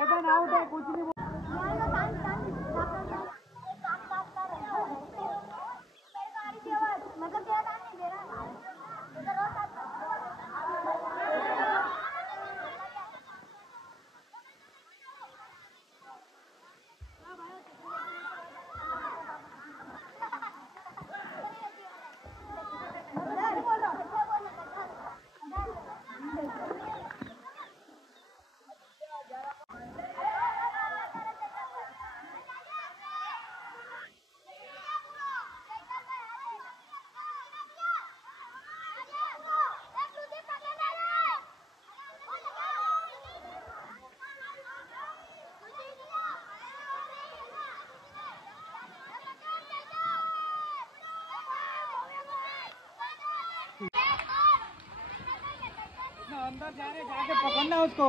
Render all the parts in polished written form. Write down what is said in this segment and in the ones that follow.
चेतन आउट है, कुछ नहीं। अंदर जा रहे, जाके पकड़ना उसको।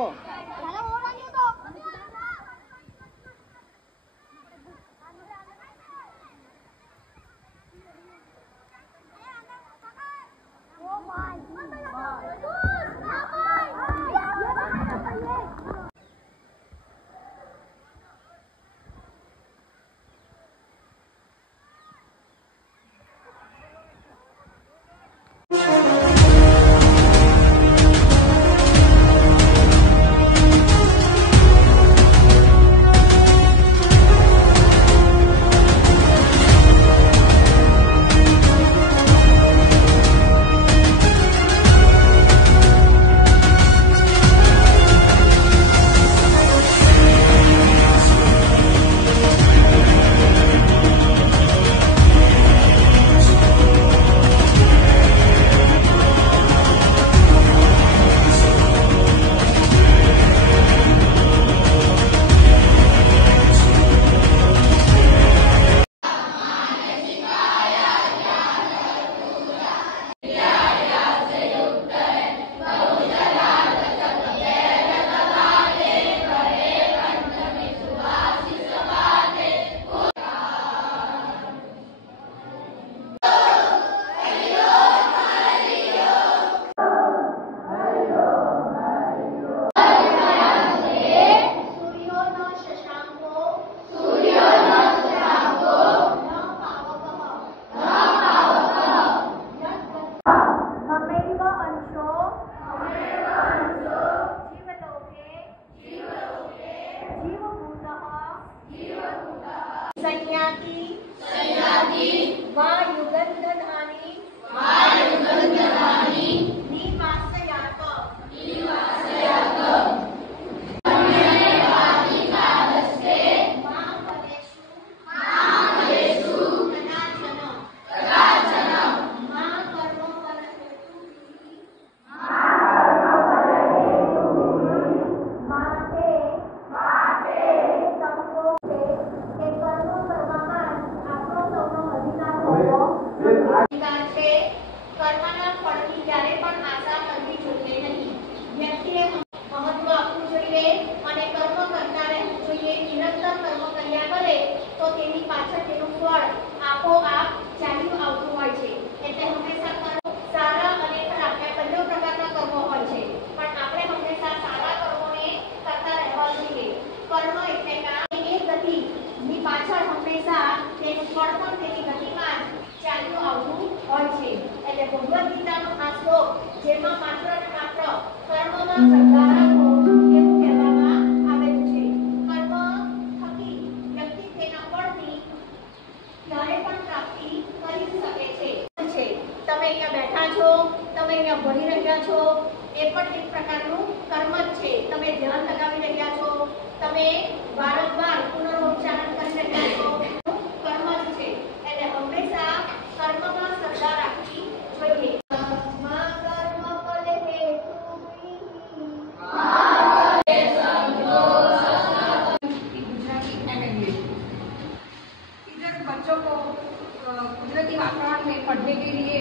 वातावरण में पढ़ने के लिए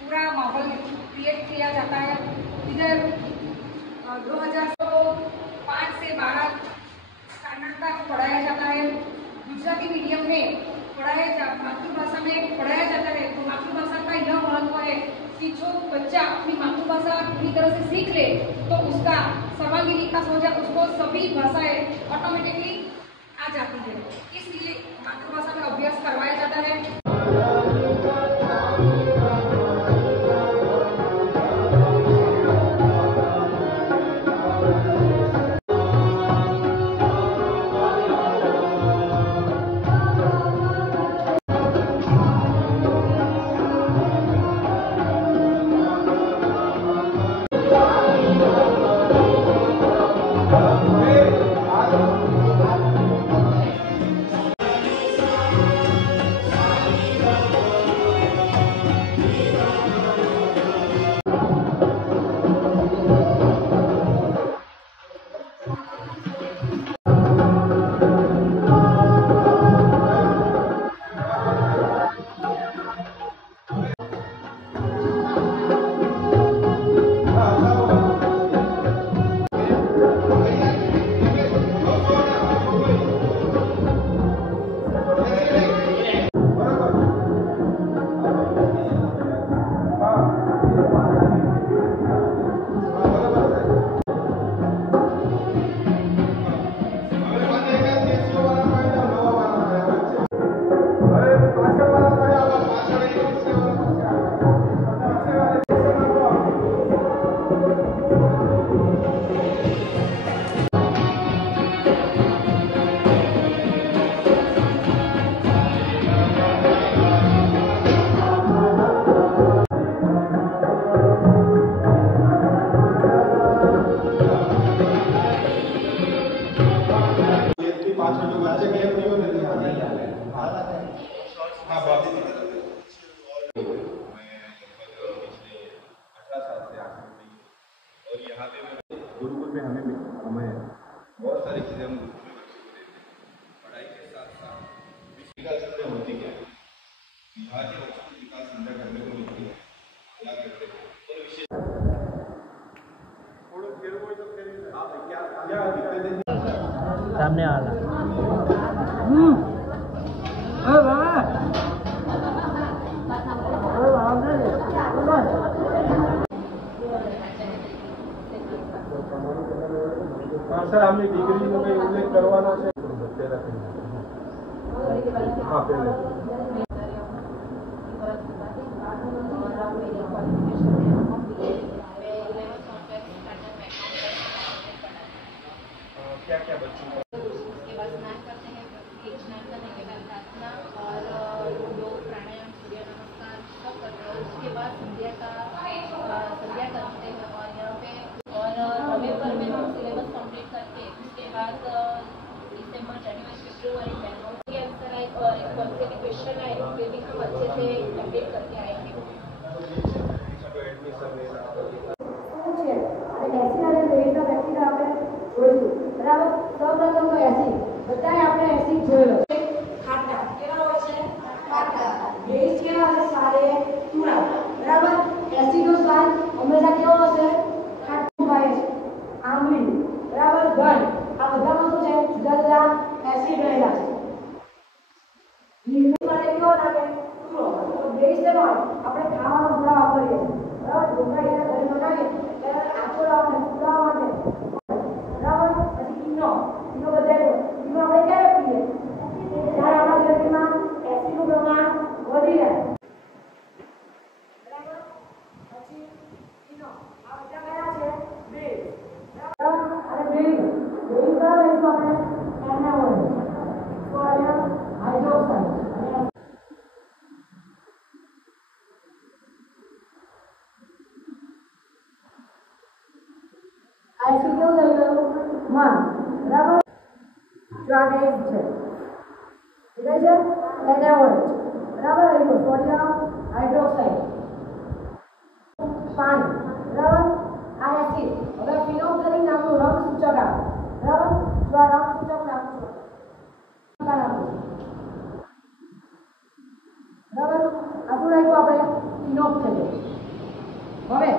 पूरा माहौल क्रिएट किया जाता है। इधर 2005 से 12 स्टैंडर्ड तक पढ़ाया जाता है। गुजराती मीडियम में मातृभाषा में पढ़ाया जाता है। तो मातृभाषा का यह महत्व है कि जो बच्चा अपनी मातृभाषा पूरी तरह से सीख ले तो उसका सहभागी प्लस हो जाए उसको सभी भाषाएं ऑटोमेटिकली आ जाती है। इसलिए मातृभाषा में अभ्यास करवाया जाता है। गुरुकुल में हमें बहुत सारी चीज़ें हम गुरुकुल में बच्चों को देते हैं। पढ़ाई के साथ साथ विकास संध्या होती क्या है, यहाँ के बच्चों की विकास संध्या करने को मिलती है, क्या करते हैं और विशेष सामने वाला सर हमने डिग्री में उल्लेख करवाना है। हाँ पहले क्या क्या बच्चों को उसके बाद स्नान करते हैं। एक स्नान करने के बाद प्रार्थना और योग प्राणायाम सूर्य नमस्कार सब करते हैं। उसके बाद संध्या करते हैं और यहाँ पे और नवंबर में हम सिलेबस कंप्लीट करके उसके बाद दिसंबर जनवरी फरवरी में के आंसर आए और एक क्वेश्चन क्वेश्चन आए उसके भी हम अच्छे से कंप्लीट करके आएंगे। બરાબર સૌપ્રથમ તો એસી બધાએ આપણે એસી જોયેલો છે ખાટા કેવા હોય છે ખાટા બેઝ કેવા હશે સારે ચૂડા બરાબર એસી નો સ્વાદ હંમેશા કેવો હશે ખાટું ભાઈ છે આંબલી બરાબર ગણ આ બધામાં શું છે જુદા જુદા એસિડ રહેલા છે લીંબુ માટે કેવો લાગે ચૂડો તો બેઝ કેવો હોય આપણે ખાવાનો સોડા વાપરીએ બરાબર ઢોકળા એના ઘરે બનાવીએ ત્યારે આચોડા આપણે ચૂડા માટે બરાબર પછી ઈનો બધાય ઈનો આપણે ક્યારે પીએ જ્યારે આપણા શરીરમાં એસિડનું પ્રમાણ વધી જાય બરાબર પછી ઈનો આ બધા કયા છે બેઝ બરાબર અને બેઝ કયા લઈશું આપણે એના હોય સોડિયમ હાઇડ્રોક્સાઇડ ऐसे क्यों लग रहे हो मन बराबर जो आगे है ठीक है सर एनावोड बराबर है वो सोडियम हाइड्रोक्साइड पानी बराबर आ एसिड હવે ફિનોક્સેલિન નામનું રંગ સૂચક આવે બરાબર જો આ રંગ સૂચક નાખું બરાબર આ શું રાખ્યું આપણે ફિનોક્સેલિન હવે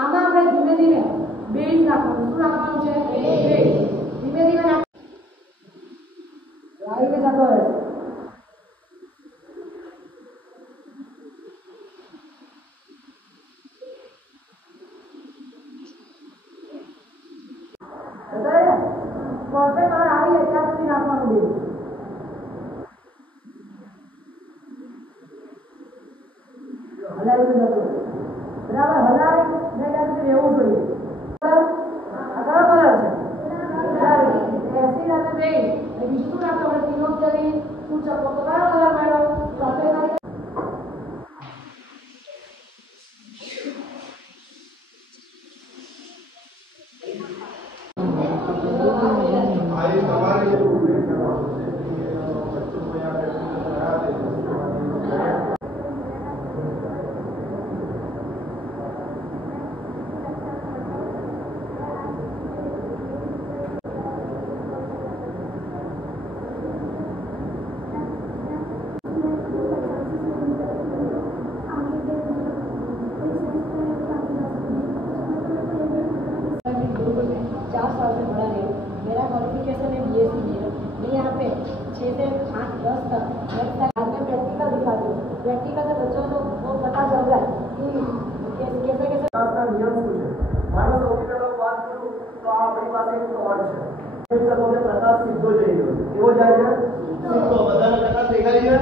આમાં આપણે ધીમે ધીમે બેઝ નાખવાનું શું નાખવાનું છે બેઝ ધીમે ધીમે નાખ આવી રીતે જતો રહે સુધી હલાવી જતું બરાબર, હલાવી ને ત્યાં સુધી રહેવું જોઈએ. આ કયો કલર છે? એસિડ અને બેઝ. બીજું શું રાખો આપણે? ફિનોક્સેલિન, સૂચકો. તો કયો કલર મળ્યો? સફેદ અને मेरा क्वालिफिकेशन है BSc मैं यहाँ पे 6 से 8 10 तक नेक्स्ट टाइम में प्रैक्टिकल दिखा दूँ. प्रैक्टिकल से बच्चों को वो पता चल रहा है कि कैसे कैसे પ્રકાશના નિયમ શું છે. માનો સૌથી પહેલા વાત કરું તો આ આપણી પાસે એક ટોર્ચ છે. જોઈ શકો કે પ્રકાશ સીધો જઈ રહ્યો છે. કેવો જાય છે? સીધો. બધાને પ્રકાશ દેખાય છે?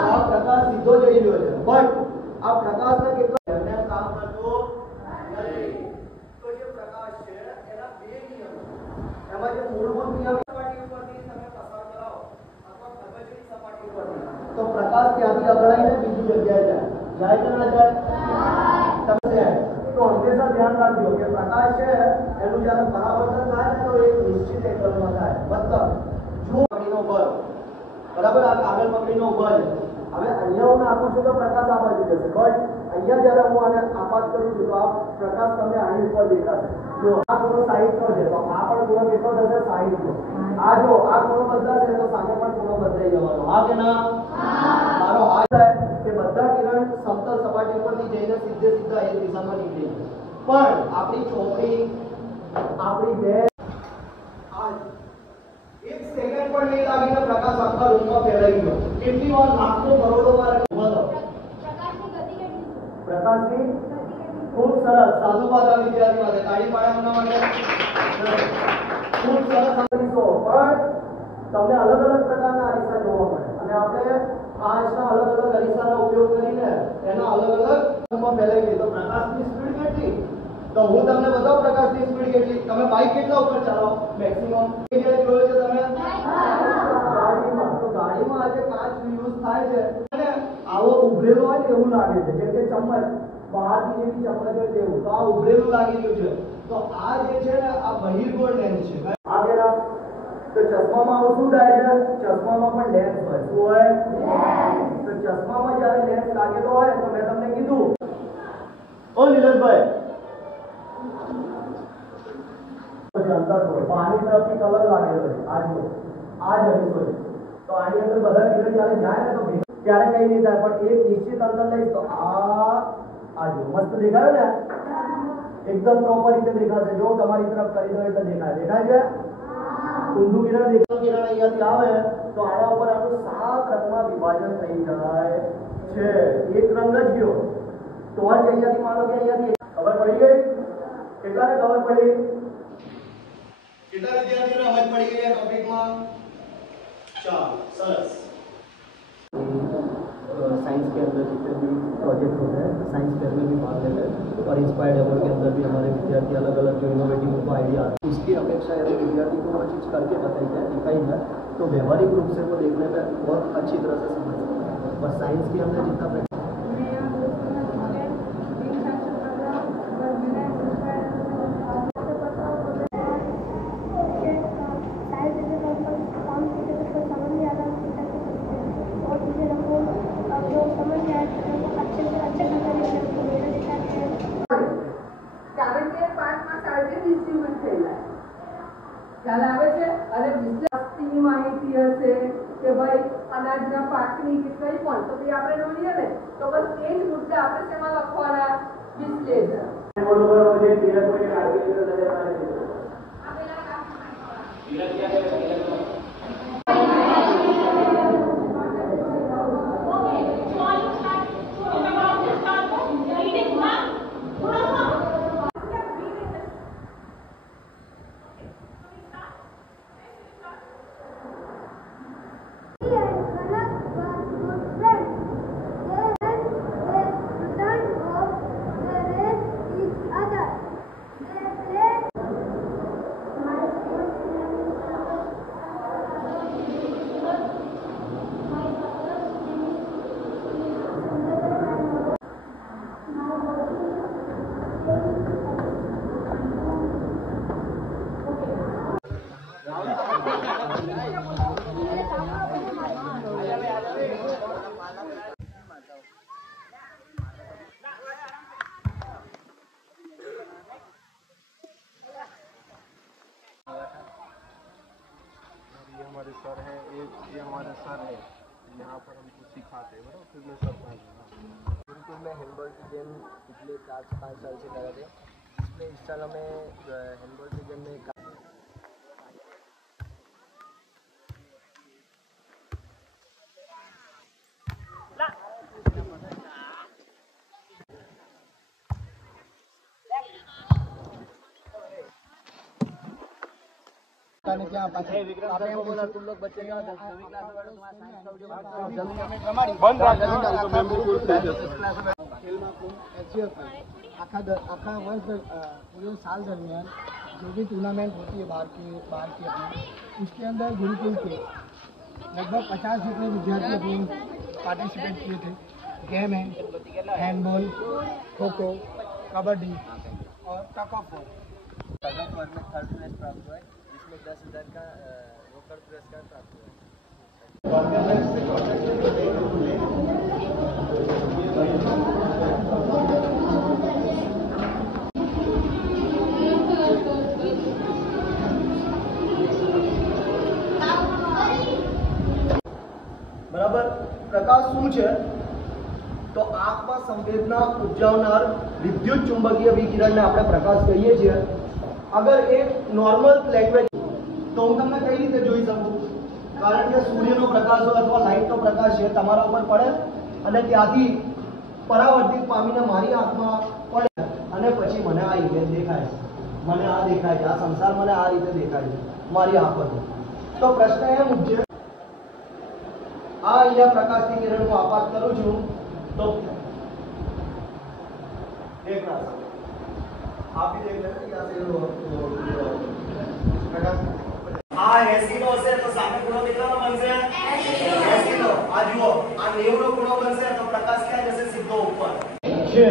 તો આ પ્રકાશ સીધો જઈ રહ્યો છે. બટ આ પ્રકાશને કેટલો એમને કામ કરતો નથી. તો જે પ્રકાશ છે એના બે નિયમો એમાં જે મૂળભૂત નિયમ સપાટી ઉપરથી તમે પસાર કરાવો અથવા ખગોળની સપાટી ઉપરથી તો પ્રકાશ ત્યાંથી અગળાઈને બીજી જગ્યાએ જાય કે ના જાય? તો હંમેશા ધ્યાન રાખજો કે પ્રકાશ છે એનું જ્યારે પરાવર્તન થાય ને તો એક નિશ્ચિત એંગલમાં થાય. મતલબ જો પકડીનો બળ બરાબર આ કાગળ પકડીનો બળ હવે અહીંયા હું નાખું છું તો પ્રકાશ આ બાજુ જશે. બટ અહીંયા જ્યારે હું આને આપાત કરું છું તો આ પ્રકાશ તમને આની ઉપર દેખાશે. જો આ ખૂણો 60 નો છે તો આ પણ ખૂણો કેટલો થશે? 60 નો. આ જો આ ખૂણો બદલાશે તો સામે પણ ખૂણો બદલાઈ જવાનો. હા કે ના? મારો આ થાય કે બધા કિરણ સમતલ સપાટી પરથી જઈને સીધા એ દિશામાં નીકળી જાય. પણ આપણી ચોપડી આપણી બે આ એક સેકન્ડ પણ નહીં લાગીને પ્રકાશ આખા રૂમમાં ફેલાઈ ગયો. કેટલી વાર? લાખો કરોડો વાર બોલો. પ્રકાશની ખૂબ સરસ. સાધુવાદ આ વિદ્યાર્થી માટે તાળી પાડવાના માટે ખૂબ સરસ આપીશો. પણ તમને અલગ અલગ પ્રકારના અરીસા જોવા મળે અને આપણે કાચના અલગ અલગ અરીસાનો ઉપયોગ કરીને એના અલગ અલગ રૂમમાં ફેલાઈ ગઈ. તો પ્રકાશની સ્પીડ કેટલી? તો હું તમને બતાવું પ્રકાશની સ્પીડ કેટલી. તમે બાઇક કેટલા ઉપર ચાલો મેક્સિમમ? જોયો છે તમે ગાડીમાં? તો ગાડીમાં આજે કાચ યુઝ થાય છે અને આવો ઉભરેલો હોય ને એવું લાગે છે જેમ કે ચમચ બહારથી જેવી ચમચ હોય તેવું. તો આ ઉભરેલું લાગી રહ્યું છે. તો આ જે છે ને આ બહિર્ગોળ લેન્સ છે. આ કેરા તો ચશ્મામાં આવું શું થાય છે? ચશ્મામાં પણ લેન્સ હોય. શું હોય? લેન્સ. તો ચશ્મામાં જ્યારે લેન્સ લાગેલો હોય તો મેં તમને કીધું ઓ નીરજભાઈ અંતર પાણી તરફથી કલર લાગેલો છે. આ જો આ જ અરીસો છે. તો આની અંદર બધા કિરણ જ્યારે જાય ને તો ત્યારે કઈ નહીં થાય. પણ એક નિશ્ચિત અંતર લઈશ તો આ જો મસ્ત દેખાયો ને? એકદમ પ્રોપર રીતે દેખાશે. જો તમારી તરફ કરી દો એટલે દેખાય છે. ઊંધું કિરણ દેખાતું કિરણ અહીંયાથી આવે તો આના ઉપર આનું 7 રંગમાં વિભાજન થઈ જાય છે. એક રંગ જ ગયો. ટોર્ચ અહીંયાથી માનો કે અહીંયાથી ખબર પડી ગઈ? કેટલાને ખબર પડી? કેટલા વિદ્યાર્થીઓને સમજ પડી ગઈ આ ટોપિકમાં? ચાલો સરસ. साइंस के अंदर जितने भी प्रोजेक्ट होते हैं साइंस फेयर में भी भाग लेते हैं और इंस्पायर्ड अवार्ड के अंदर भी हमारे विद्यार्थी अलग अलग जो इनोवेटिव उनको आइडिया आते हैं उसकी अपेक्षा यदि विद्यार्थी को वो चीज़ करके बताई जाए दिखाई जाए तो व्यवहारिक रूप से वो देखने में बहुत अच्छी तरह से समझ सकता है. और साइंस की हमने जितना ખ્યાલ આવે છે. અને વિશ્વાસની માહિતી હશે કે ભાઈ અનાજના પાકની કે કંઈ પણ તો તે આપણે નોંધીએ ને તો બસ એ જ મુદ્દા આપણે શેમાં લખવાના? વિશ્લેષણ. हमारे सर हैं, ये हमारे सर है, यहाँ पर हमको सिखाते हैं, बराबर। फिर मैं सर पास बिल्कुल मैं हैंडबॉल की गेम पिछले 4 से 5 साल से करा थे, जिसमें इस साल हमें हैंडबॉल की गेम में तुम लोग बच्चे का 10वीं क्लास वाले तुम्हारा आखा वर्ष पूरे साल दरमियान जो भी टूर्नामेंट होती है बाहर की अपनी, उसके अंदर गुरुकुल के लगभग 50 जितने विद्यार्थी अपने पार्टिसिपेट किए थे। गेम है हैंडबॉल, खो खो, कबड्डी और tug of war. Tug of war में 3rd प्लेस प्राप्त हुआ है, जिसमें 10,000 का रोकड़ पुरस्कार प्राप्त हुआ है। બરાબર પ્રકાશ શું છે તો આંખમાં સંવેદના ઉપજાવનાર વિદ્યુત ચુંબકીય વિકિરણને આપણે પ્રકાશ કહીએ છીએ। અગર એક નોર્મલ લેંગ્વેજ તો હું તમને કઈ રીતે જોઈ શકું, કારણ કે સૂર્યનો પ્રકાશ હોય અથવા લાઇટનો પ્રકાશ છે તમારા ઉપર પડે અને ત્યાંથી પરાવર્તિત પામીને મારી આંખમાં પડે અને પછી મને આ ઇમેજ દેખાય છે, મને આ દેખાય છે, આ સંસાર મને આ રીતે દેખાય છે મારી આંખોથી। તો પ્રશ્ન એમ ઉઠશે, આ અહીંયા પ્રકાશની કિરણનો આપાત કરું છું તો देख रहा आप भी देख रहे हैं प्रकाश आ 80 નો હશે તો સામે ખૂણો કેટલાનો બનશે 80 નો। આ જુઓ આ 90 નો ખૂણો બનશે તો પ્રકાશ ક્યાં જશે સીધો ઉપર છે।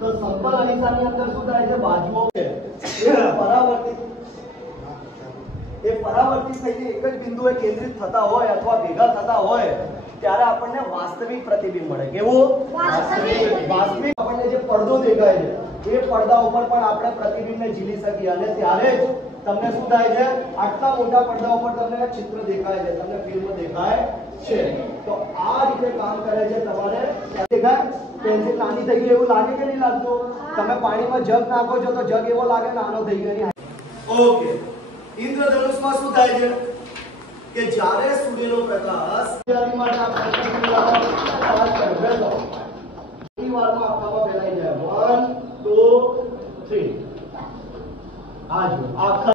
તો સંપલ અરીસાની અંદર શું થાય છે, બાજુઓ છે એ પરાવર્તિત થઈને એક જ બિંદુએ કેન્દ્રિત થતા હોય અથવા ભેગા થતા હોય ત્યારે આપણને વાસ્તવિક પ્રતિબિંબ મળે। કેવું વાસ્તવિક આપણને જે પડદો દેખાય છે એ પડદા ઉપર પણ આપણે પ્રતિબિંબને ઝીલી શકીએ અને ત્યારે જ તમને શું થાય છે, આટલા મોટા પડદા ઉપર તમને ચિત્ર દેખાય છે, તમને ફિલ્મ દેખાય છે। તો આ રીતે કામ કરે છે। તમારે દેખાય પેન્સિલ નાની થઈ ગઈ એવું લાગે કે નહીં લાગતું? તમે પાણીમાં જગ નાખો છો તો જગ એવો લાગે નાનો થઈ ગયો। ઓકે, ઇન્દ્રધનુષમાં શું થાય છે કે જ્યારે સૂર્યનો પ્રકાશ માટે વારમાં આખામાં ફેલાઈ જાય 1 2 3 આ જો આખા